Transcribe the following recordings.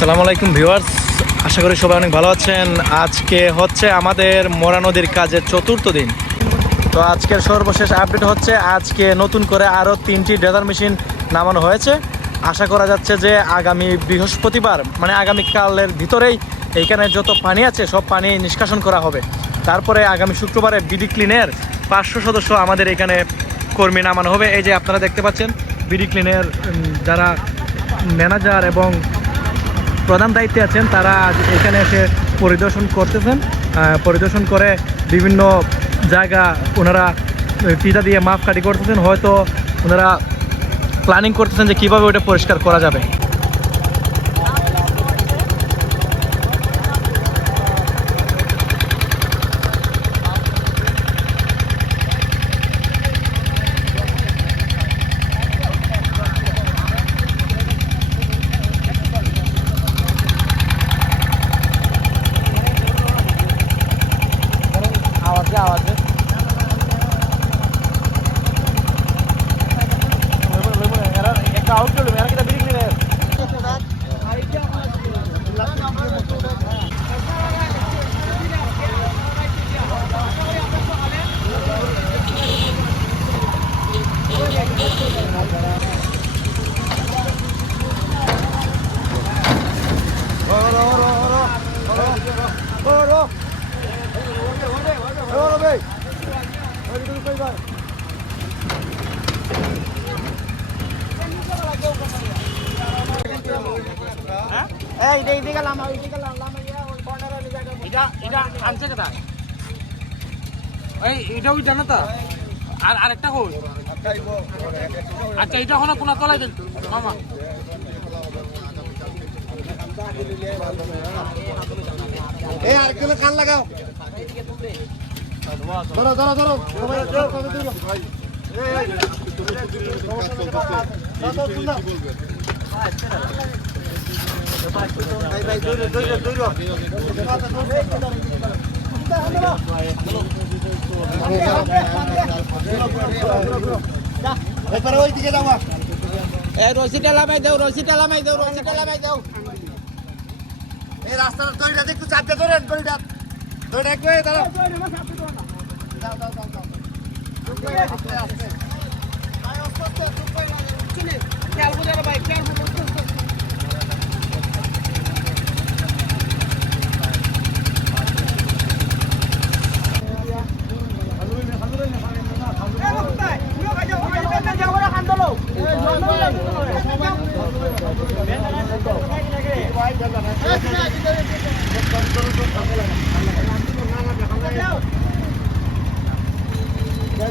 আসসালামু আলাইকুম ভিউয়ার্স। আশা করি সবাই অনেক ভালো আছেন। আজকে হচ্ছে আমাদের মোরা নদীর কাজের চতুর্থ দিন। তো আজকের সর্বশেষ আপডেট হচ্ছে, আজকে নতুন করে আরও তিনটি ড্রেজার মেশিন নামানো হয়েছে। আশা করা যাচ্ছে যে আগামী বৃহস্পতিবার মানে আগামীকালের ভিতরেই এইখানে যত পানি আছে, সব পানি নিষ্কাশন করা হবে। তারপরে আগামী শুক্রবারে বিডি ক্লিনের পাঁচশো সদস্য আমাদের এখানে কর্মী নামানো হবে। এই যে আপনারা দেখতে পাচ্ছেন বিডি ক্লিনের যারা ম্যানেজার এবং প্রধান দায়িত্বে আছেন, তারা আজ এখানে এসে পরিদর্শন করতেছেন। পরিদর্শন করে বিভিন্ন জায়গা ওনারা ফিতা দিয়ে মাপ কাটি করতেছেন। হয়তো ওনারা প্ল্যানিং করতেছেন যে কীভাবে ওটা পরিষ্কার করা যাবে। এটা এটা এই এটা ওই জানা তো আর আরেকটা কই আচ্ছা এটা হলো কোনা তলাই দেন মামা এই আর কিলো কান লাগাও। ধরো ধরো ধরো। এই রশিটা লামাই দাও, রশিটা লামাই দাও, রশিটা লামাই দাও। এই রাস্তার দড়িটা একটু চাপতে ধরেন দড়িটা। দড়িটা একটু দাঁড়াও। যাও যাও যাও যাও আস্তে, আস্তে। বাকি যে দুই দিন, ও ও ভাই এই সামনে কি মাছ ধরা? এই ভাই এটা বিস্কুট দাও, দাও, দাও, দাও। দাও, বিস্কুট দাও, দাও, দাও, দাও। দাও, সামনে লই যাও। এই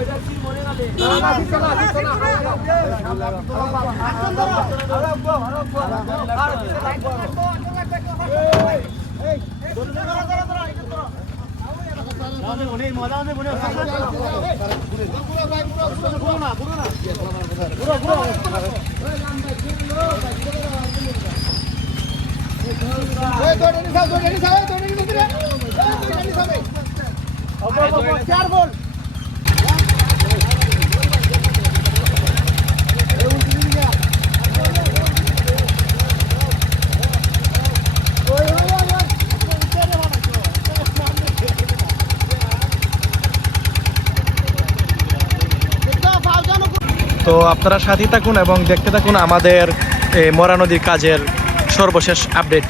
আন্দো আমি লাগাই দাও লাগা ভাই না ভাই লাগাই দাও কেয়ারফুল তো আপনারা সাথে থাকুন এবং দেখতে থাকুন আমাদের এই মরা নদীর কাজের সর্বশেষ আপডেট